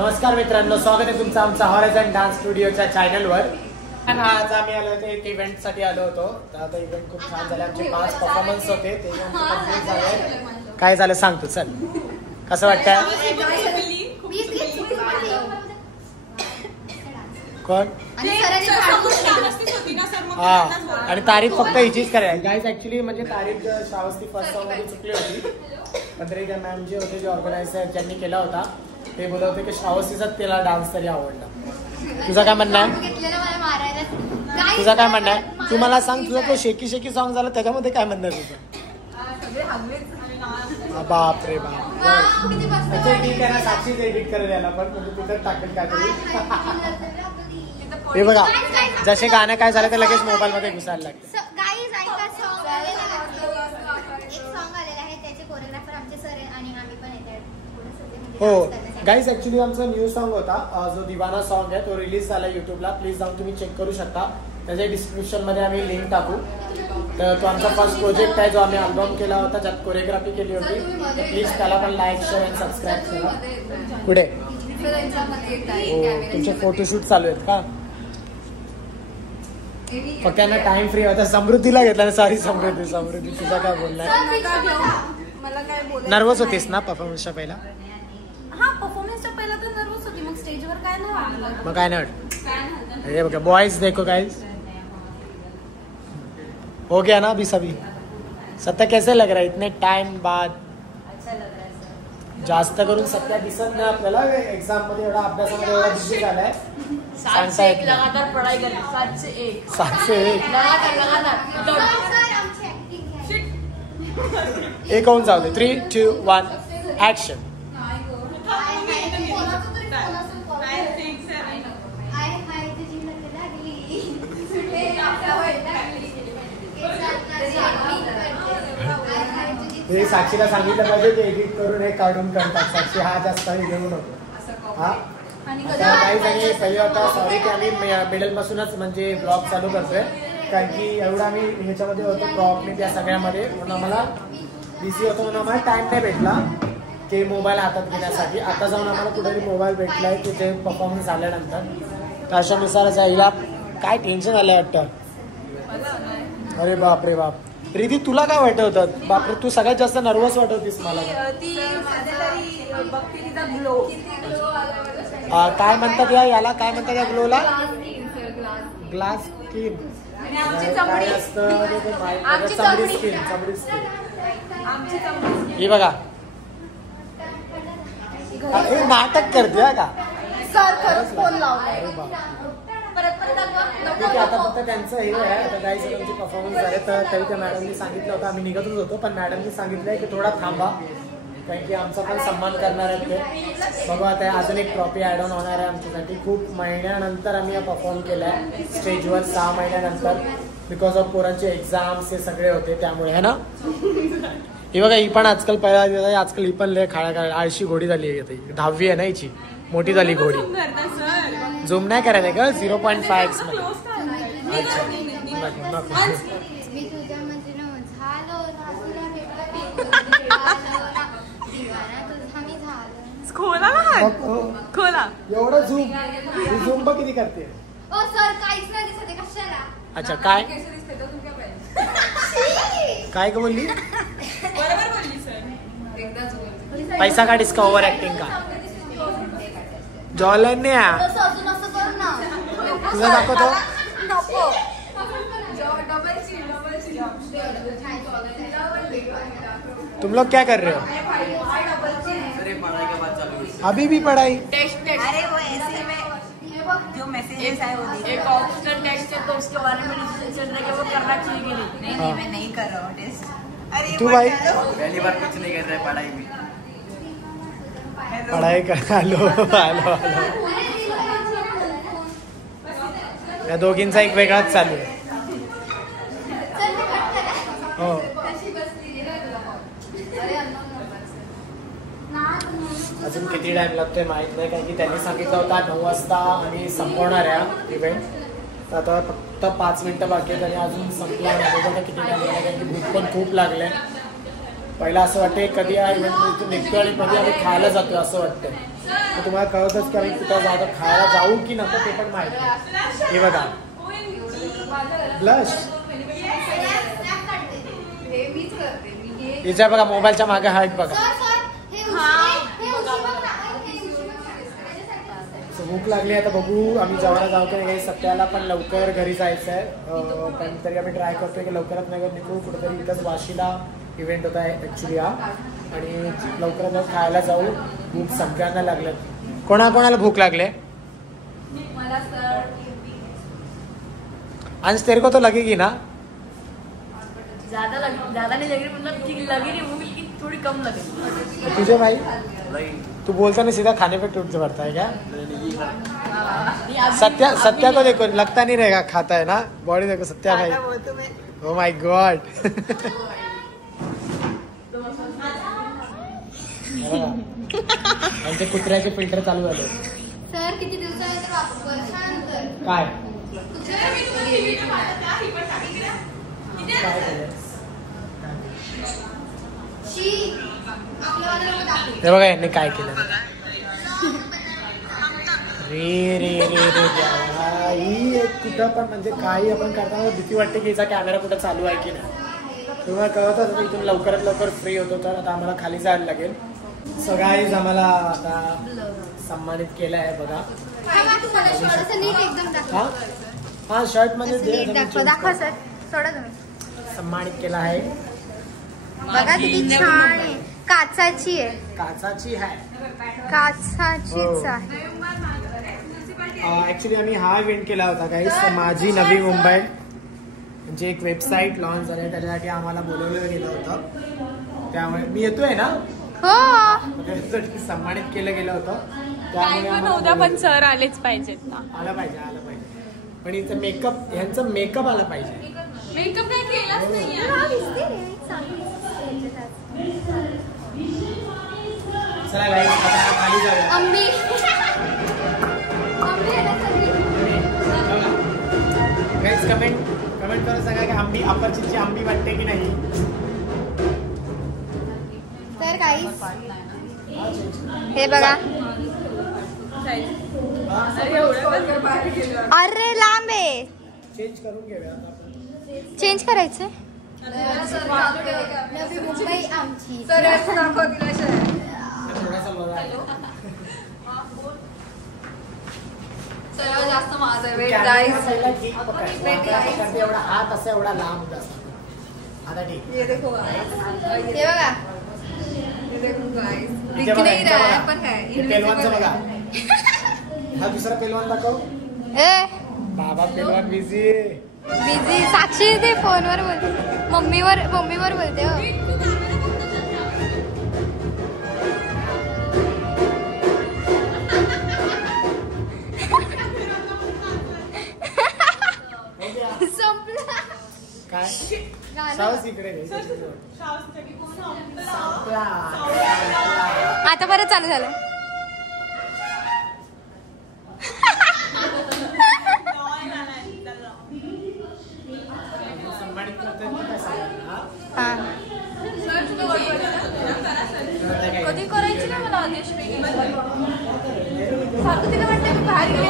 नमस्कार मित्रांनो, स्वागत आहे तुमचं आमच्या हॉरायझन डान्स स्टुडिओच्या चॅनलवर. आज आम्ही आलो होतो एक इव्हेंटसाठी आलो होतो. तर आता इव्हेंट खूप छान झाले. आमचे 5 परफॉर्मन्स होते ते कंप्लीट झाले. काय झालं सांग तू, चल कसं वाटतंय? कोण? हा, आणि तारीफ फक्त हिचीच करायला गाईज. ऍक्च्युली म्हणजे तारीफ श्रावस्ती फर्स्ट सॉंग मध्ये चुकली होती, पण तरी त्या मॅम जे होते, जे ऑर्गनायझर ज्यांनी केला होता, ते बोलत होते की श्रावस्तीचाच त्याला डान्स तरी आवडला. तुझं काय म्हणणं आहे? तुझं काय म्हणणं आहे? तू मला सांग, तुझा तो शेकी शेकी सॉंग झाला त्याच्यामध्ये काय म्हणणं आहे तुझं? बाप रे बाप. अच्छा ठीक आहे ना, साक्षीच एडिट करेल याला पण, म्हणजे तिथं टाकेल काहीतरी. हे बघा, जसे गाणं काय झालं ते लगेच मोबाईल मध्ये घुसायला लागले. हो गाईज, ऍक्च्युली आमचा न्यू सॉन्ग होता जो दिवाना सॉन्ग आहे, तो रिलीज झाला युट्यूबला. प्लीज जाऊन तुम्ही चेक करू शकता. त्याच्या डिस्क्रिप्शन मध्ये आम्ही लिंक टाकू. तर तो आमचा फर्स्ट प्रोजेक्ट आहे जो आम्ही अल्बम केला होता, ज्यात कोरिओग्राफी केली होती. तर प्लीज त्याला पण लाईक, शेअर आणि सबस्क्राईब करा. पुढे तुमचे फोटोशूट चालू आहेत का? फक्त त्यांना टाइम फ्री होता. समृद्धीला घेतला ना. सॉरी समृद्धी तुझा काय बोलणार? नर्वस होतीस ना परफॉर्मन्सच्या पहिला? परफॉर्मन्सच्या पहिला तर नर्वस होती, मग स्टेजवर काय नाही वाटलं. मग काय नाही वाटत? अरे बघा, बॉयज देखो गाइस, हो गया ना अभी सभी. सत्या कैसे लग रहा है इतने टाइम बाद? अच्छा लग रहा है. जास्त करून सत्या दिसत नाही आपल्याला. एग्जाम मध्ये एवढा, अभ्यासामध्ये एवढा बिझी झालाय. 7 से 1 लगातार पढ़ाई कर. 7 से 1 लगातार. एक होऊन जाऊ दे. 3, 2, 1 ऍक्शन. हे साक्षीला सांगितलं पाहिजे की एडिट करून हे काढून करतात. साक्षी हा जास्त घेऊ नको. हा काही पहिले आता सॉरी की आम्ही मिडल पासूनच म्हणजे ब्लॉग चालू करतोय, कारण की एवढा आम्ही ह्याच्यामध्ये होतो प्रॉब्लेम त्या सगळ्यामध्ये. म्हणून आम्हाला बिझी होतो, म्हणून आम्हाला टाइम नाही भेटला की मोबाईल हातात घेण्यासाठी. आता जाऊन आम्हाला कुठेतरी मोबाईल भेटलाय की ते परफॉर्मन्स झाल्यानंतर. तर अशानुसारच हिला काय टेन्शन आलंय वाटतं. अरे बाप रे बाप. रिधी, तुला काय वाटत होतं? बापरे, तू सगळ्यात जास्त नर्वस वाटत होतीस मला. काय म्हणतात याला? काय म्हणतात या ग्लोला? Glass skin. काय असतं? चमडी स्किन. चमडी स्किन. हे बघा, हे नाटक करते का? ठीक आहे, आता फक्त त्यांचं हे आहे. आता काही जणांचे परफॉर्मन्स झाले, तर तरी त्या मॅडमनी सांगितलं होतं, आम्ही निघतच होतो, पण मॅडमनी सांगितलंय की थोडा थांबा, कारण की आमचा पण सन्मान करणार आहेत ते. बघू आता अजून एक ट्रॉफी ॲड ऑन होणार आहे आमच्यासाठी. खूप महिन्यानंतर आम्ही हा परफॉर्म केला आहे स्टेजवर, 6 महिन्यानंतर, बिकॉज ऑफ पोरांचे एक्झाम्स हे सगळे होते त्यामुळे, है ना. ही बघा, ही पण आजकाल पहिला, आजकाल ही पण लय खाळा आळशी घोडी झाली आहे. 10वी आहे ना हिची, मोठी झाली घोडी. झूम नाही करायला का? 0.5x मध्ये. अच्छा खोला एवढं झूम बघ किती करते. अच्छा काय काय का बोलली? पैसा का डिस्का ओव्हर ऍक्टिंग का? जॉलन तुझा दाखवतो. तुम लोग क्या कर रहे हो? अभी भी पढ़ाई? अरे वो ऐसे में जो मैसेजेस आए होते, एक ऑप्शनल टेस्ट है तो उसके बारे में डिस्कशन चल रहा है कि वो करना चाहिए कि नहीं. नहीं मैं नहीं कर रहा हूँ टेस्ट. अरे तू भाई पहली बार कुछ नहीं कर रहे पढ़ाई में. पढ़ाई कर. हॅलो. या दोघींचा एक वेगळाच चालू आहे. हो, अजून किती टाइम लागतोय माहित नाही, कारण की त्यांनी सांगितलं होता 9 वाजता आणि संपवणार आहे इव्हेंट. तर आता फक्त 5 मिनिटं बाकी आहेत आणि अजून संपला नाही. किती टाइम लागला, कारण की भूक पण खूप लागले. पहिला असं वाटतं कधी हा इव्हेंट निघतो आणि कधी आम्ही खायला जातो असं वाटतं. तर तुम्हाला कळतच की आम्ही कुठं जातो खायला जाऊ की नको ते पण माहिती. हे बघा ब्लश हिच्या बघा मोबाईलच्या मागे हार्ट बघा. भूक लागली आता बघू आम्ही जेवायला जाऊ की नाही. सत्याला पण लवकर घरी जायचं आहे पण तरी आम्ही ट्राय करतोय की लवकरात लवकर निघू. कुठेतरी इथंच वाशीला इव्हेंट होता आहे ॲक्च्युली हा आणि लवकरात लवकर खायला जाऊ. भूक सगळ्यांना लागलं. कोणाकोणाला भूक लागले अंश तेरे को तो लगेगी ना. ज्यादा नहीं लग रही मतलब ठीक लगी नहीं मूवी लेकिन थोड़ी कम लगी. तुझे भाई तू बोलता नहीं सीधा खाने पे टूट पड़ता है क्या. सत्या को देखो लगता नहीं रहेगा खाता है ना. बॉडी देखो सत्या भाई. Oh my God. आमचे कुत्र्याचे फिल्टर चालू झाले. सर किती दिवसानंतर काय हे बघा यांनी काय केलं. रे रे रे रे ही कुठं पण म्हणजे काही आपण करताना भीती वाटते की हिचा कॅमेरा कुठं चालू आहे की नाही. तुम्हाला कळतच इथून लवकरात लवकर फ्री होतो तर आता आम्हाला खाली जायला लागेल. सगळ्यांनीच आम्हाला आता सन्मानित केलं आहे बघा. हा शर्ट मध्ये दाखवा सर सोडा तुम्ही. सन्मानित केला आहे बघा किती छान आहे. काचाची आहे. काचाची आहे. काचाचीच आहे. ऍक्च्युली आम्ही हा इव्हेंट केला होता गाईस. माझी नवी मुंबई म्हणजे एक वेबसाईट लॉन्च झाली आहे त्याच्यासाठी आम्हाला बोलवलं गेलं होतं. त्यामुळे मी येतोय ना हो त्यासाठी सन्मानित केलं गेलं होतं. काय पण होता पण सर आलेच पाहिजेत ना. आलं पाहिजे पण हिचं मेकअप ह्यांचं मेकअप आलं पाहिजे. मेकअप काय केलाच नाही. चला गाईस आता खाली जाऊया. आंबी गाईस कमेंट करून सांगा की आंबी अपरचितची आंबी वाटते की नाही. तर काही हे बघा अरे लांब आहे. चेंज करून घेऊया आपण. चेंज करायचं नवी मुंबई आमची. थोडासा बघा. जास्त माझं एवढा हात असा एवढा लांब आता ठीक. हे बघा पेलवानचं बघा. हा दुसरा पेलवान दाखव. ए बाबा पेलवान बिझी साक्षी ते फोनवर बोलते. मम्मीवर बोलते हो. काय सावस इकडे आता परत चालू झालं. कधी करायची ना मला आदेश सारखं तिला वाटतं बाहेर गेले